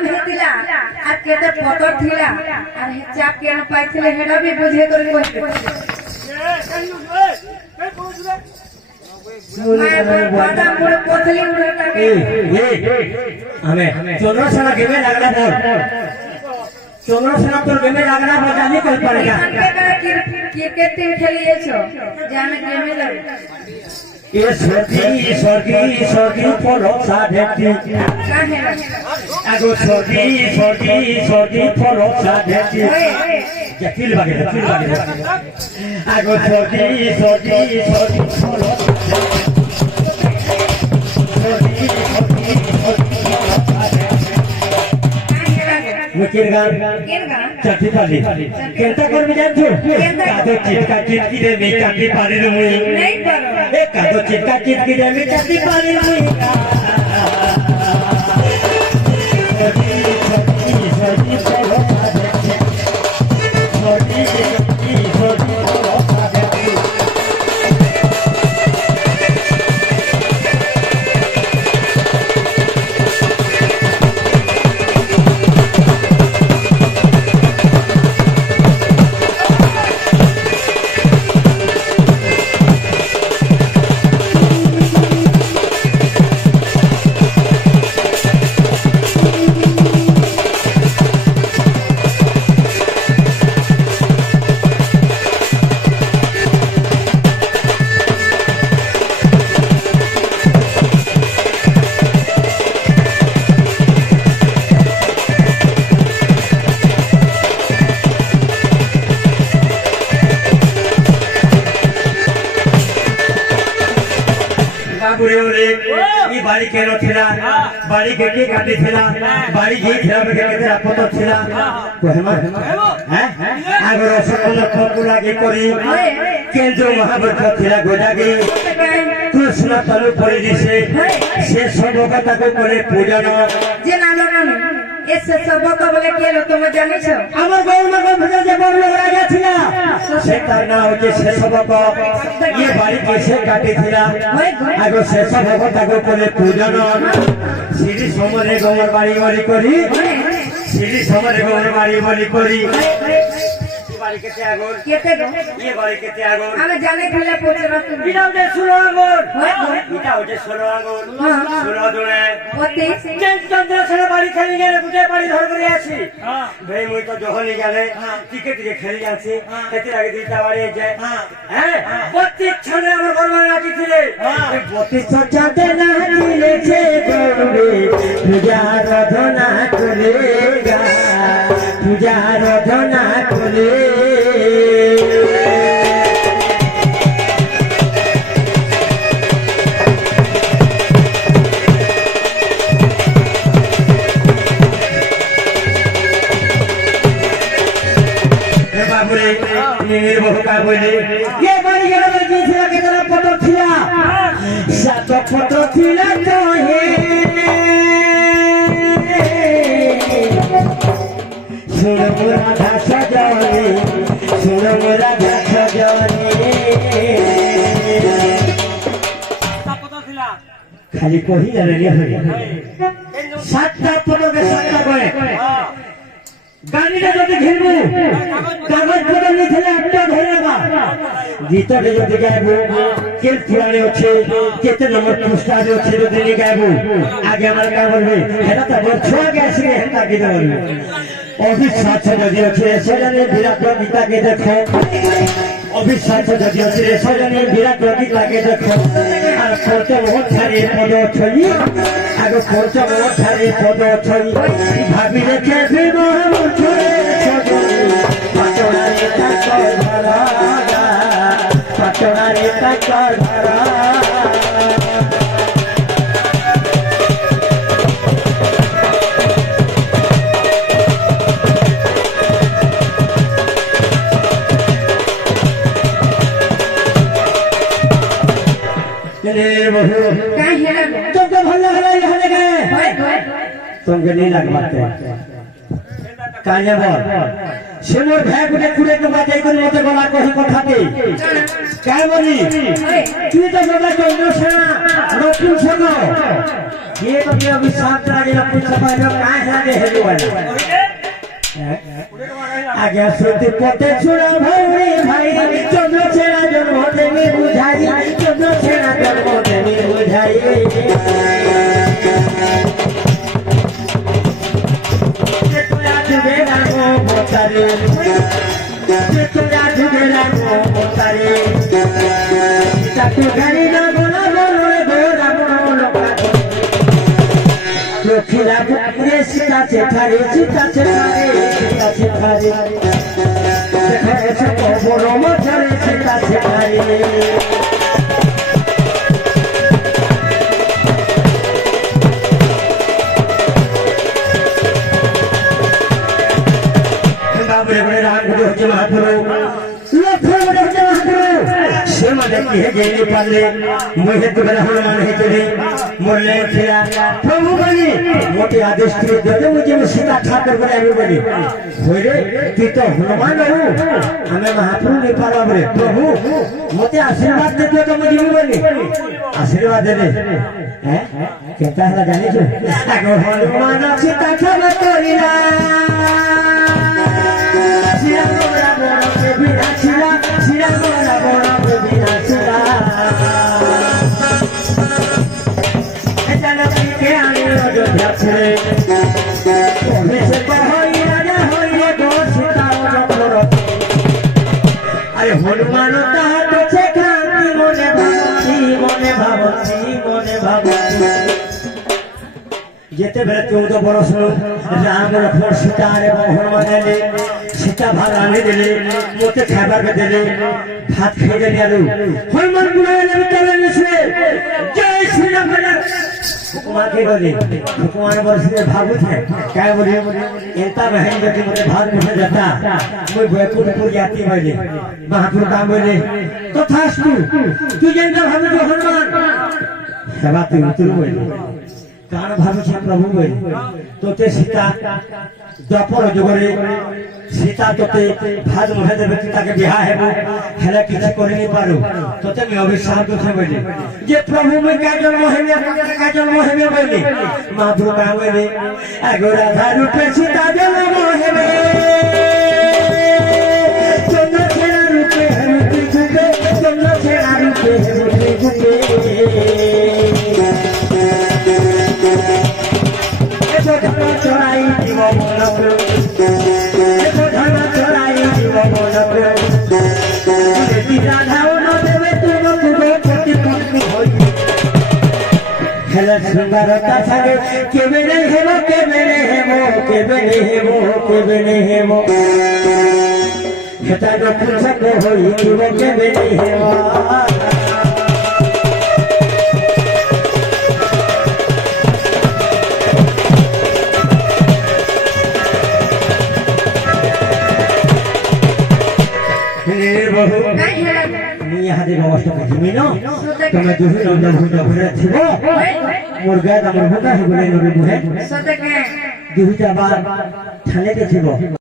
गरम हेतिला आ केते पतर थिला आ हिचा केन पाइथिले हेडा भी बुझे कर कोइ बादा मोड़ कोथली हमें चंद्रसेना गेमे लगना बोल चंद्रसेना तो गेमे लगना हो जाने कल पड़ेगा क्रिकेट टीम खेलिए छो जाने गेमे लग ये स्वर्गी फलो साधेती काहे आगो स्वर्गी फलो साधेती जटिल बागे आगो स्वर्गी फलो चट्टी पाली केंता कर में जान छो कादो चिटका चिटकी रे मी चट्टी पाली रे मुई नहीं करो ए कादो चिटका चिटकी रे मी चट्टी पाली रे मुई बाड़ी केनो थिला बाड़ी के काटी थिला बाड़ी जी थिला बगे के आपतो थिला कहमा हैं आगर सकल फकु लागे करी केंद्र महावर्त थिला गोदागे कृष्ण तलु परि दिसे से सबका ताको करे पूजन जे नाम ऐसे सबक बोले के लो तुम जानि छो हमर गौर में भजन जे बोल राजा थिला से तारना होके से सबक ये बाड़ी कैसे काटी थिला आगो से सबक ताको करे पूजन श्री समरे गौर बाड़ी वाली करी श्री समरे गौर बाड़ी वाली करी बाड़ी के त्यागोर केते गो ये बाड़ी के त्यागोर हम जाने खले पूछ रहा बिना उठे सुनो आंगोर बिना उठे सुनो आंगोर सुनो दुने ओते चंद्र से बाड़ी खेली गए बुझे बाड़ी धर করে আছি ভাই মই তো জহনি গেলে ক্রিকেট যে খেলি যাচ্ছি এতে আগে দুইটা বাড়ি যায় হ্যাঁ 32 ছনে আমার গরমে রাখি ছিলে 32 ছচাতে না দিলেছে করবে পূজা আরাধনা করেগা পূজা আরাধনা করে ये बाड़ी के लड़की थिला के तरफ फोटो थिला सात फोटो थिला तो हे सुन राधा सजनी सुन राधा सजनी फोटो थिला खाली कही जा रही है सातटा फोटो के सातटा करे गाड़ीटा যদি ঘিরবো কাগজ করে নিথলে একটা ধরেবা গীতটা যদি গাইবো কে পুরাণে আছে কেতে নম্বর পুরস্কার আছে যদি গাইবো আগে আমার কা বলবে এটা তো বলছো আগে আসি এটা গীত বলবে অবিশ্বাস যদি আছে সেজনে বিরাট গীতাকে দেখো অবিশ্বাস যদি আছে সেজনে বিরাট গীতাকে দেখো আর পঞ্চম অধ্যায়ে পদ ছই আগে পঞ্চম অধ্যায়ে পদ ছই ভাবি রেখে বিনো পাটনারে তাকর ধরা तुमको भल लगा यहाँ लगे तुमको नहीं लग पाते काहे बोल সে মোর ভাই গুনে কুড়ে টুকা দেই করে মতে গলা কহি কথাতে কাই বলি তুই তো দাদা চন্দ্রসেনা রকুল সঙ্গ ये तो क्या विश्वास लागेला पैसा पाइलो काय लागे हेलो आगे सुते पते छुड़ा भौरी भाई चंद्रसेना जन्म देवी बुझाई चंद्रसेना जन्म देवी बुझाई ये तो याद बेला को बोतारे ये तो याद बेला को बोतारे ताकि गाड़ी ना बोला बोलो गोरा बोलो লক্ষ্মীরা পুকুরে সীতাছে ধারে সীতাছে ধারে সীতাছে ধারে দেখেছে বড় মজারে সীতাছে ধারে বাবরে বলে রামগুলো হচ্ছে মহাপুরু লক্ষ্মণ বলে হচ্ছে মহাপুরু সে মানে কি গেলে পারলে মুহে তো বেলা হনুমান হেঁটে মরলে ফেরা প্রভু বলি মোটে আদেশ দিয়ে দেবে মুঝে সীতা ঠাকুর বলে আমি বলি হইরে তুই তো হনুমান হু আমি মহাপুরু নেই পারবা বলে প্রভু মোটে আশীর্বাদ দিতে তো মুঝে বলি আশীর্বাদ দেবে হ্যাঁ কেতা হলা জানিস আগে হনুমান সীতা ঠাকুর করিলা শ্রীরাম রাবণ বিনাশিলা শ্রীরাম রাবণ বিনাশিলা के आने अयोध्या छे ओने से कहई राजा होइले गो सीता लखन अरे हनुमान ताहा तो छे क्रांति मने भावती जेते बेले 14 बरस राम लक्ष्मण सीता रे हनुमान ने सीता भाग आने दिले मोते खाবার के दिले भात खेले आलू हनुमान बुलाने तले निसे जय श्री राम हुकुमा के बोले हुकुमान वर्ष में भागु थे क्या बोले एंता बहन बेटी मुझे भाग मुझे जाता मैं बैकुंठपुर जाती बोले महापुर का बोले तो थास्तु तू जैसा भागु जो हनुमान सभा तू उतर बोले कान भागु छे प्रभु बोले तोते सीता द्वापर जुगरे सीता तोते भाग मुझे देवे ताके बियाह हेबो हेला किछि करे नहीं पारो तोते मैं अभिशाप दोछे बोले जे प्रभु में का जन्म हेबे का जन्म हेबे बोले महाप्रभु का बोले अगोरा धारू पे सीता जन्म हेबे चंद्रसेना रूपे हेबे जुगे चंद्रसेना रूपे हेबे जुगे एतो धर्म चोराई जीव मनक एतो धर्म चोराई जीव मनक यदि राधाओ न देवे तुमको पति पत्नी होई हेला सुंदरता संगे केबे नहीं हेबो केबे नहीं हेबो केबे नहीं हेबो केबे नहीं हेबो हेता जो पुछक होई केबे केबे नहीं हेबो हादे व्यवस्था कहिमी न तमे दुहि रंजन हुजा भरे थिबो मोर गाय हमर भूका हे बोले नरे मुहे सते के दुहिटा बार ठाले के थिबो